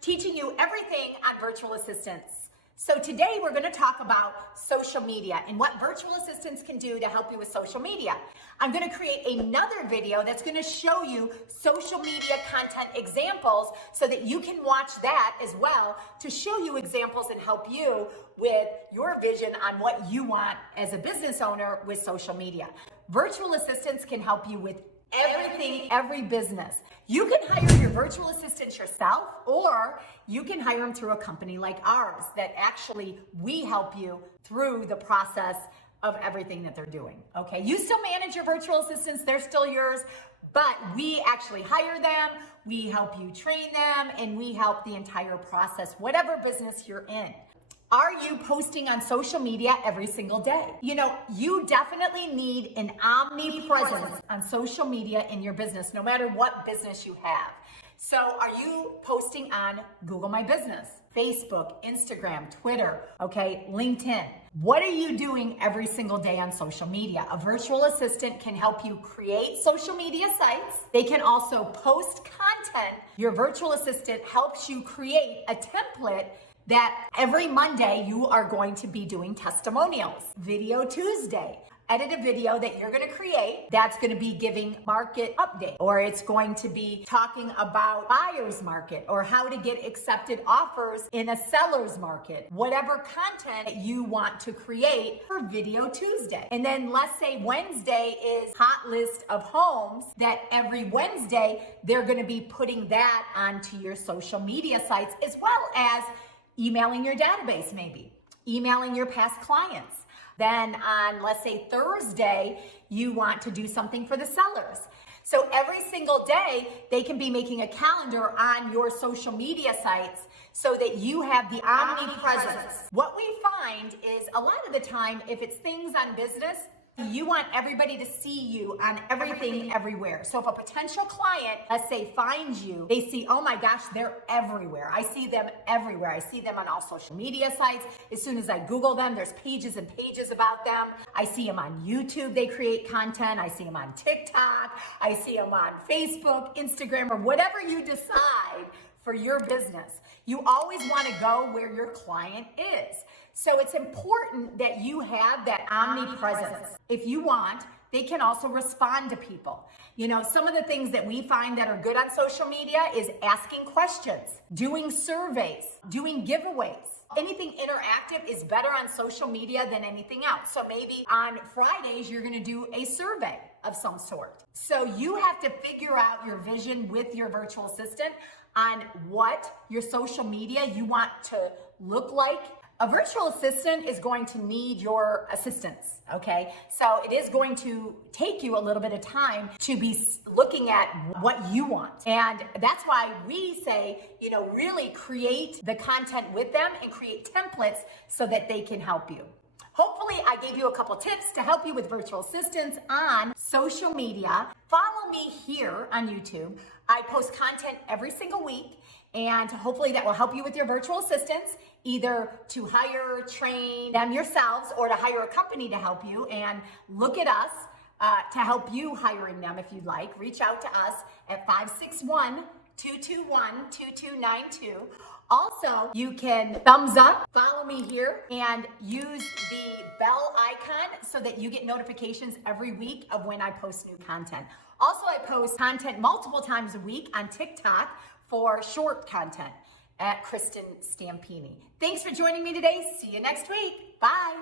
teaching you everything on virtual assistants. So today we're going to talk about social media and what virtual assistants can do to help you with social media. I'm going to create another video that's going to show you social media content examples so that you can watch that as well to show you examples and help you with your vision on what you want as a business owner with social media. Virtual assistants can help you with everything, every business. You can hire your virtual assistants yourself, or you can hire them through a company like ours that actually we help you through the process of everything that they're doing. Okay, you still manage your virtual assistants, they're still yours, but we actually hire them, we help you train them, and we help the entire process, whatever business you're in. Are you posting on social media every single day? You know, you definitely need an omnipresence on social media in your business, no matter what business you have. So are you posting on Google My Business, Facebook, Instagram, Twitter, okay, LinkedIn? What are you doing every single day on social media? A virtual assistant can help you create social media sites. They can also post content. Your virtual assistant helps you create a template that every Monday you are going to be doing testimonials. Video Tuesday, edit a video that you're going to create that's going to be giving market update, or it's going to be talking about buyer's market or how to get accepted offers in a seller's market. Whatever content you want to create for Video Tuesday. And then let's say Wednesday is hot list of homes, that every Wednesday they're going to be putting that onto your social media sites, as well as emailing your database, maybe emailing your past clients. Then on, let's say, Thursday, you want to do something for the sellers. So every single day, they can be making a calendar on your social media sites so that you have the omnipresence. What we find is a lot of the time, if it's things on business, you want everybody to see you on everything, everywhere. So if a potential client, let's say, finds you, they see, oh my gosh, they're everywhere. I see them everywhere. I see them on all social media sites. As soon as I Google them, there's pages and pages about them. I see them on YouTube. They create content. I see them on TikTok. I see them on Facebook, Instagram, or whatever you decide for your business. You always want to go where your client is. So it's important that you have that omnipresence. If you want, they can also respond to people. You know, some of the things that we find that are good on social media is asking questions, doing surveys, doing giveaways. Anything interactive is better on social media than anything else. So maybe on Fridays, you're going to do a survey of some sort. So you have to figure out your vision with your virtual assistant on what your social media you want to look like. A virtual assistant is going to need your assistance, okay? So it is going to take you a little bit of time to be looking at what you want. And that's why we say, you know, really create the content with them and create templates so that they can help you. Hopefully I gave you a couple tips to help you with virtual assistants on social media. Follow me here on YouTube. I post content every single week, and hopefully that will help you with your virtual assistants, either to hire, train them yourselves, or to hire a company to help you. And look at us to help you hiring them if you'd like. Reach out to us at 561-221-2292. Also, you can thumbs up, follow me here, and use the bell icon so that you get notifications every week of when I post new content. Also, I post content multiple times a week on TikTok for short content at Kristin Stampini. Thanks for joining me today. See you next week. Bye.